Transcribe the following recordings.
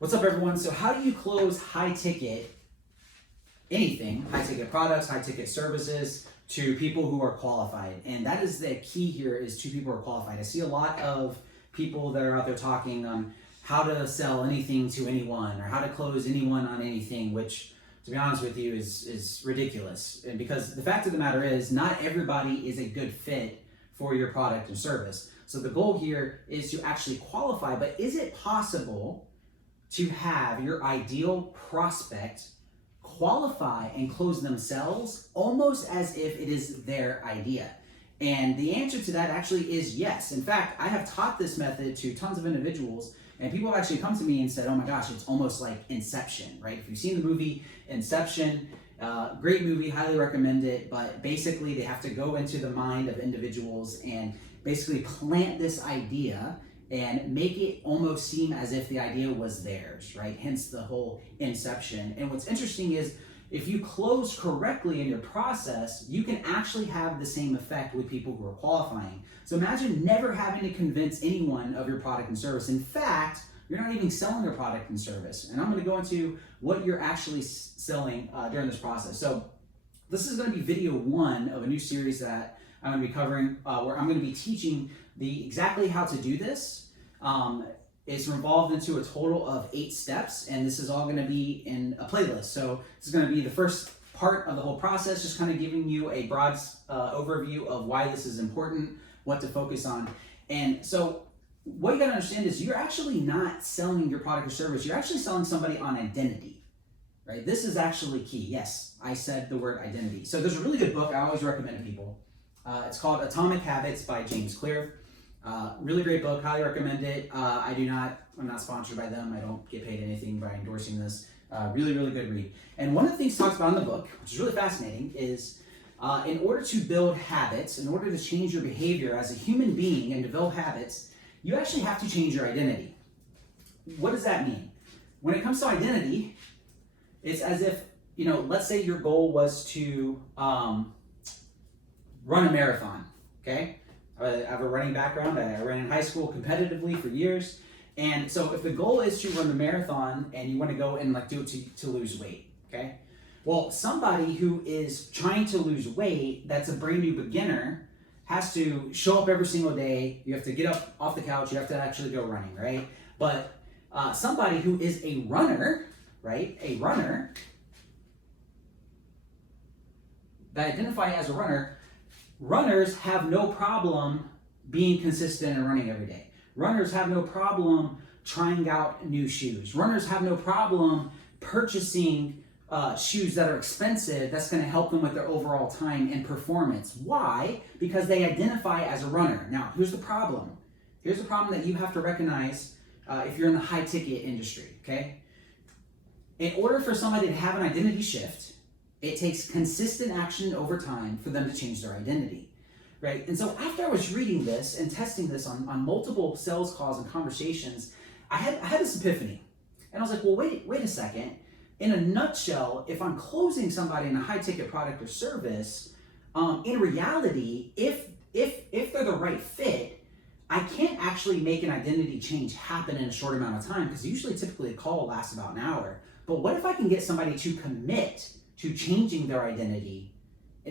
What's up, everyone? So how do you close high ticket products, high ticket services to people who are qualified? And that is the key here, is to people who are qualified. I see a lot of people that are out there talking on how to sell anything to anyone or how to close anyone on anything, which, to be honest with you, is ridiculous. And because the fact of the matter is, not everybody is a good fit for your product and service. So the goal here is to actually qualify, but is it possible to have your ideal prospect qualify and close themselves almost as if it is their idea? And the answer to that actually is yes. In fact, I have taught this method to tons of individuals, and people have actually come to me and said, oh my gosh, it's almost like Inception, right? If you've seen the movie Inception, great movie, highly recommend it, but basically they have to go into the mind of individuals and basically plant this idea and make it almost seem as if the idea was theirs, right? Hence the whole Inception. And what's interesting is, if you close correctly in your process, you can actually have the same effect with people who are qualifying. So imagine never having to convince anyone of your product and service. In fact, you're not even selling your product and service. And I'm gonna go into what you're actually selling during this process. So this is gonna be video 1 of a new series that I'm gonna be covering, where I'm gonna be teaching exactly how to do this. It's involved into a total of 8 steps, and this is all going to be in a playlist. So this is going to be the first part of the whole process, just kind of giving you a broad overview of why this is important, what to focus on. And so what you got to understand is, you're actually not selling your product or service, you're actually selling somebody on identity, right? This is actually key. Yes, I said the word identity. So there's a really good book I always recommend to people. It's called Atomic Habits by James Clear. Really great book, highly recommend it. I'm not sponsored by them. I don't get paid anything by endorsing this. Really, really good read. And one of the things talks about in the book, which is really fascinating, is in order to build habits, in order to change your behavior as a human being and develop habits, you actually have to change your identity. What does that mean? When it comes to identity, it's as if, let's say your goal was to run a marathon, okay? I have a running background. I ran in high school competitively for years. And so if the goal is to run the marathon and you want to go and do it to lose weight, okay? Well, somebody who is trying to lose weight, that's a brand new beginner, has to show up every single day. You have to get up off the couch. You have to actually go running, right? But somebody who is a runner, right? A runner, that identify as a runner, runners have no problem being consistent and running every day. Runners have no problem trying out new shoes. Runners have no problem purchasing shoes that are expensive, that's going to help them with their overall time and performance. Why? Because they identify as a runner. Now, here's the problem. Here's the problem that you have to recognize if you're in the high ticket industry, okay? In order for somebody to have an identity shift, it takes consistent action over time for them to change their identity, right? And so after I was reading this and testing this on multiple sales calls and conversations, I had this epiphany. And I was like, well, wait a second. In a nutshell, if I'm closing somebody in a high ticket product or service, in reality, if they're the right fit, I can't actually make an identity change happen in a short amount of time, because usually typically a call lasts about an hour. But what if I can get somebody to commit to changing their identity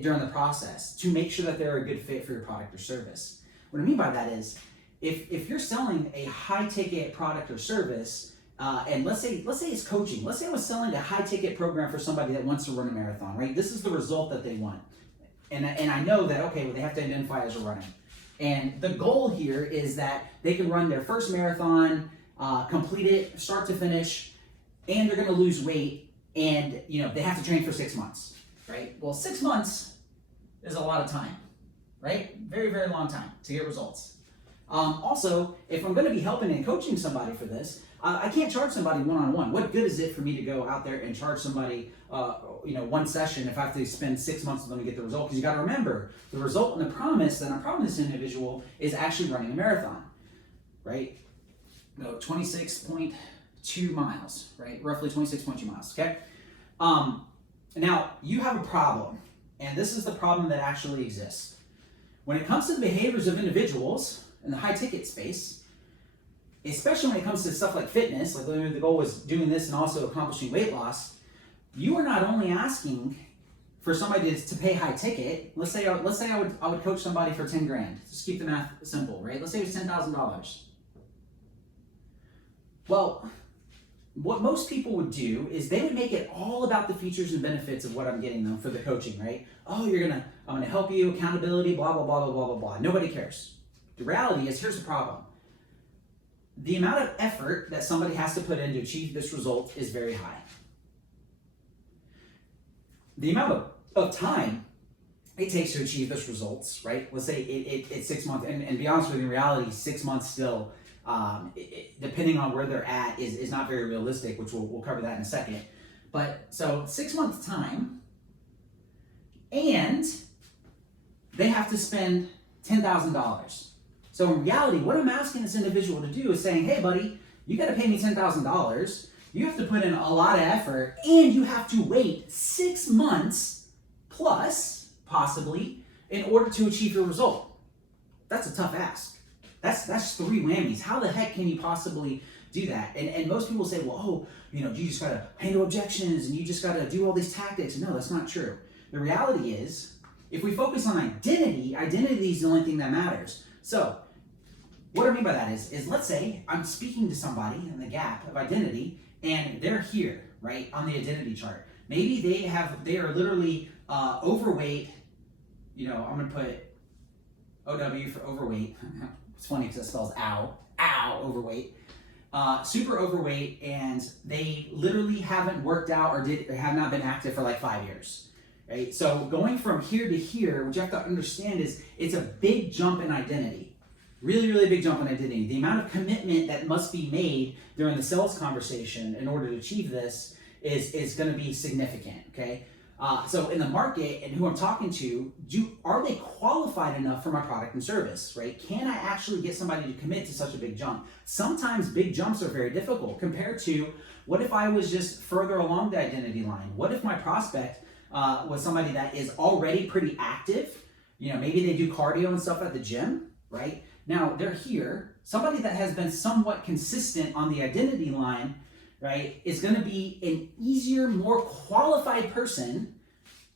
during the process to make sure that they're a good fit for your product or service? What I mean by that is, if you're selling a high ticket product or service, and let's say it's coaching. Let's say I was selling a high ticket program for somebody that wants to run a marathon, right? This is the result that they want. And I know that, okay, well, they have to identify as a runner. And the goal here is that they can run their first marathon, complete it, start to finish, and they're gonna lose weight. And they have to train for 6 months, right? Well, 6 months is a lot of time, right? Very, very long time to get results. Also, if I'm going to be helping and coaching somebody for this, I can't charge somebody one-on-one. What good is it for me to go out there and charge somebody, one session if I have to spend 6 months with them to get the result? Because you got to remember, the result and the promise that I'm promising this individual is actually running a marathon, right? 26.2 miles, right? Roughly 26.2 miles, okay? Now, you have a problem, and this is the problem that actually exists. When it comes to the behaviors of individuals in the high ticket space, especially when it comes to stuff like fitness, like the goal was doing this and also accomplishing weight loss, you are not only asking for somebody to pay high ticket. Let's say I would coach somebody for 10 grand. Just keep the math simple, right? Let's say it was $10,000. Well, what most people would do is they would make it all about the features and benefits of what I'm getting them for the coaching, right? Oh, I'm gonna help you, accountability, blah, blah, blah, blah, blah, blah, blah. Nobody cares. The reality is, here's the problem. The amount of effort that somebody has to put in to achieve this result is very high. The amount of time it takes to achieve this results, right? Let's say it's 6 months, and be honest with you, in reality, 6 months still, depending on where they're at, is not very realistic, which we'll cover that in a second. But so 6 months time, and they have to spend $10,000. So in reality, what I'm asking this individual to do is saying, hey buddy, you gotta pay me $10,000, you have to put in a lot of effort, and you have to wait 6 months plus, possibly, in order to achieve your result. That's a tough ask. That's 3 whammies. How the heck can you possibly do that? And most people say, well, oh, you just gotta handle objections and you just gotta do all these tactics. No, that's not true. The reality is, if we focus on identity is the only thing that matters. So, what I mean by that is let's say I'm speaking to somebody in the gap of identity and they're here, right, on the identity chart. Maybe they are literally overweight. I'm gonna put OW for overweight. It's funny because it spells overweight. Super overweight, and they literally haven't worked out or have not been active for like 5 years, right? So going from here to here, what you have to understand is it's a big jump in identity. Really, really big jump in identity. The amount of commitment that must be made during the sales conversation in order to achieve this is going to be significant, okay? So in the market and who I'm talking to, are they qualified enough for my product and service, right? Can I actually get somebody to commit to such a big jump? Sometimes big jumps are very difficult compared to what if I was just further along the identity line? What if my prospect was somebody that is already pretty active? Maybe they do cardio and stuff at the gym, right? Now they're here. Somebody that has been somewhat consistent on the identity line, right, is going to be an easier, more qualified person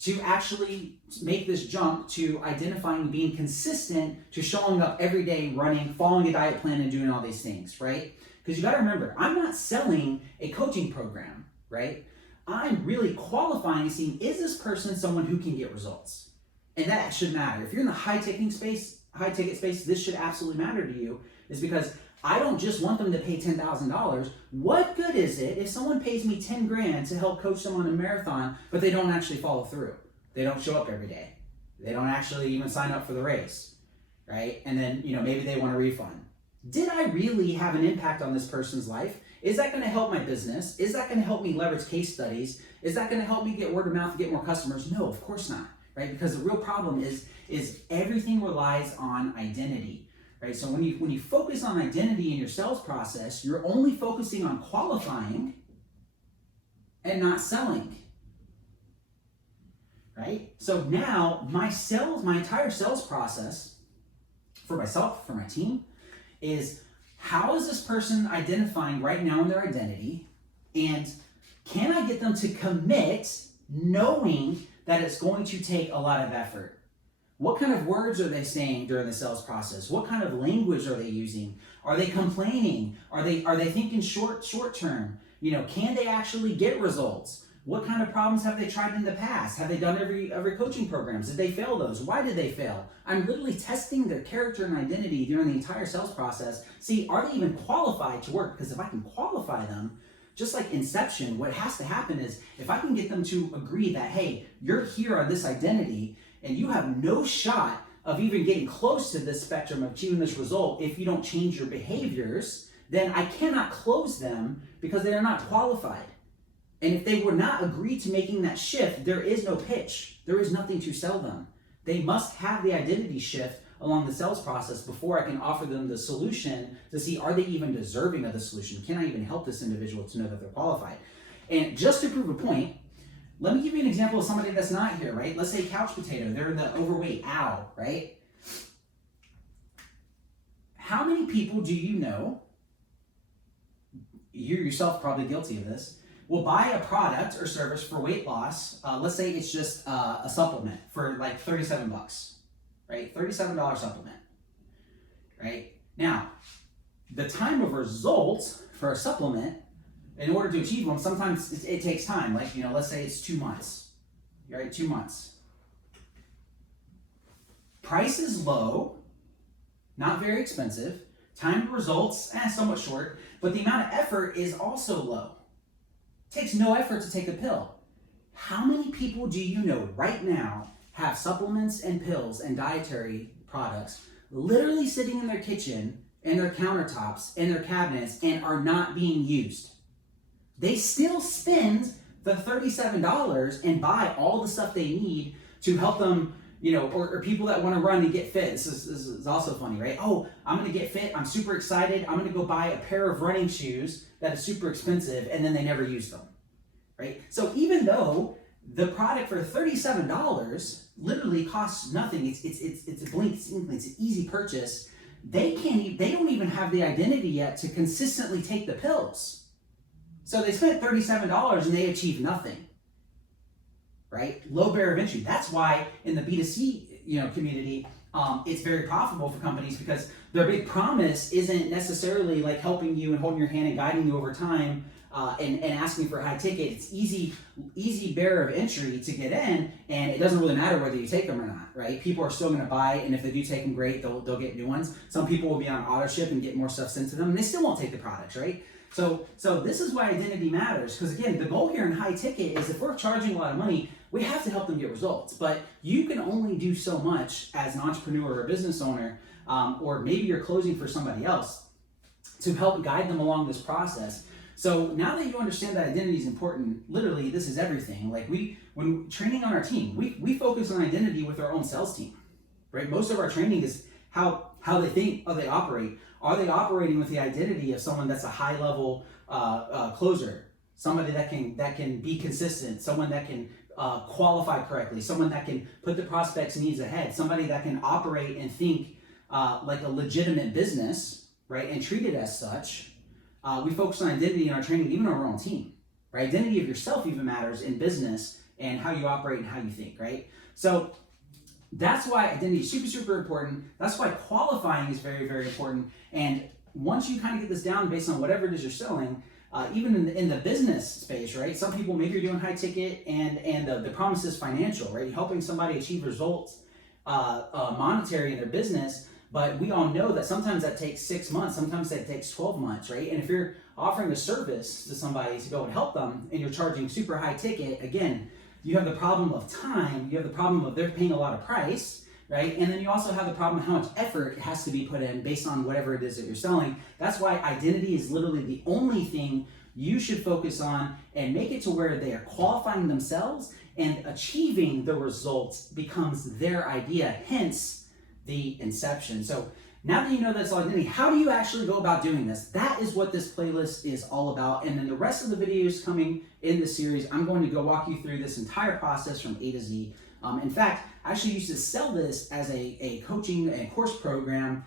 to actually make this jump to identifying, being consistent, to showing up every day, running, following a diet plan, and doing all these things, right? Because you got to remember, I'm not selling a coaching program, right? I'm really qualifying and seeing, is this person someone who can get results? And that should matter. If you're in the high ticket space, this should absolutely matter to you, is because I don't just want them to pay $10,000. What good is it if someone pays me 10 grand to help coach them on a marathon, but they don't actually follow through? They don't show up every day. They don't actually even sign up for the race, right? And then, maybe they want a refund. Did I really have an impact on this person's life? Is that going to help my business? Is that going to help me leverage case studies? Is that going to help me get word of mouth and get more customers? No, of course not, right? Because the real problem is everything relies on identity. Right, so when you focus on identity in your sales process, you're only focusing on qualifying and not selling. Right? So now my entire sales process for myself, for my team, is how is this person identifying right now in their identity, and can I get them to commit knowing that it's going to take a lot of effort? What kind of words are they saying during the sales process? What kind of language are they using? Are they complaining? Are they thinking short term? Can they actually get results? What kind of problems have they tried in the past? Have they done every coaching programs? Did they fail those? Why did they fail? I'm literally testing their character and identity during the entire sales process. See, are they even qualified to work? Because if I can qualify them, just like INCEPTION, what has to happen is if I can get them to agree that, hey, you're here on this identity, and you have no shot of even getting close to this spectrum of achieving this result if you don't change your behaviors, then I cannot close them because they are not qualified. And if they were not agreed to making that shift, there is no pitch. There is nothing to sell them. They must have the identity shift along the sales process before I can offer them the solution to see, are they even deserving of the solution? Can I even help this individual to know that they're qualified? And just to prove a point, let me give you an example of somebody that's not here, right? Let's say couch potato, they're the overweight, right? How many people do you know you yourself probably guilty of this, will buy a product or service for weight loss. Let's say it's just a supplement for like 37 bucks, right? $37 supplement, right? Now, the time of results for a supplement, in order to achieve them, sometimes it takes time. Like, let's say it's 2 months, right? 2 months. Price is low, not very expensive. Time to results, somewhat short, but the amount of effort is also low. It takes no effort to take a pill. How many people do you know right now have supplements and pills and dietary products literally sitting in their kitchen and their countertops and their cabinets and are not being used? They still spend the $37 and buy all the stuff they need to help them, or people that want to run and get fit. This is also funny, right? Oh, I'm going to get fit. I'm super excited. I'm going to go buy a pair of running shoes that is super expensive, and then they never use them, right? So even though the product for $37 literally costs nothing, it's a blink, it's an easy purchase. They don't even have the identity yet to consistently take the pills. So they spent $37 and they achieve nothing, right? Low barrier of entry. That's why in the B2C community, it's very profitable for companies, because their big promise isn't necessarily like helping you and holding your hand and guiding you over time and asking for a high ticket. It's easy barrier of entry to get in, and it doesn't really matter whether you take them or not, right? People are still going to buy, and if they do take them, great, they'll get new ones. Some people will be on auto ship and get more stuff sent to them, and they still won't take the products, right? So this is why identity matters, because again, the goal here in high ticket is if we're charging a lot of money, we have to help them get results. But you can only do so much as an entrepreneur or a business owner, or maybe you're closing for somebody else, to help guide them along this process. So now that you understand that identity is important, literally this is everything. Like when training on our team, we focus on identity with our own sales team, right? Most of our training is how they think, how they operate. Are they operating with the identity of someone that's a high level closer, somebody that can be consistent, someone that can qualify correctly, someone that can put the prospect's needs ahead, somebody that can operate and think like a legitimate business, right, and treat it as such. We focus on identity in our training, even on our own team, right? Identity of yourself even matters in business, and how you operate and how you think, right? So that's why identity is super, super important. That's why qualifying is very, very important. And once you kind of get this down based on whatever it is you're selling, even in the business space, right? Some people, maybe you're doing high ticket and the promise is financial, right? You're helping somebody achieve results monetary in their business, but we all know that sometimes that takes 6 months, sometimes that takes 12 months, right? And if you're offering a service to somebody to go and help them and you're charging super high ticket, again, you have the problem of time, you have the problem of they're paying a lot of price, right? And then you also have the problem of how much effort has to be put in based on whatever it is that you're selling. That's why identity is literally the only thing you should focus on, and make it to where they are qualifying themselves and achieving the results becomes their idea, hence the inception. So now that you know that's all identity, how do you actually go about doing this? That is what this playlist is all about. And then the rest of the videos coming in this series, I'm going to go walk you through this entire process from A to Z. In fact, I actually used to sell this as a coaching and course program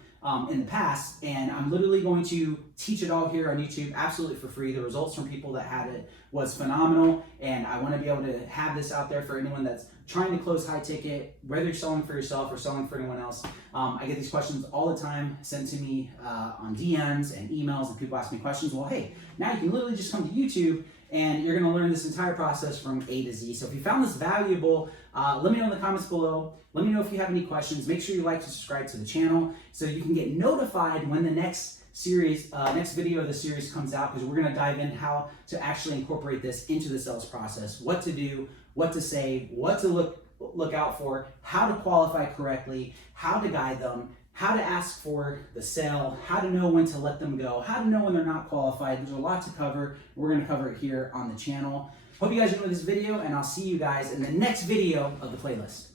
in the past, and I'm literally going to teach it all here on YouTube absolutely for free. The results from people that had it was phenomenal, and I want to be able to have this out there for anyone that's trying to close high ticket, whether you're selling for yourself or selling for anyone else. I get these questions all the time sent to me on DMs and emails, and people ask me questions. Well, hey, now you can literally just come to YouTube and you're going to learn this entire process from A to Z. So if you found this valuable, let me know in the comments below. Let me know if you have any questions. Make sure you like and subscribe to the channel so you can get notified when the next video of the series comes out, because we're going to dive in how to actually incorporate this into the sales process, what to do, what to say, what to look out for, how to qualify correctly, how to guide them, how to ask for the sale, how to know when to let them go, how to know when they're not qualified. There's a lot to cover. We're going to cover it here on the channel. Hope you guys enjoyed this video, and I'll see you guys in the next video of the playlist.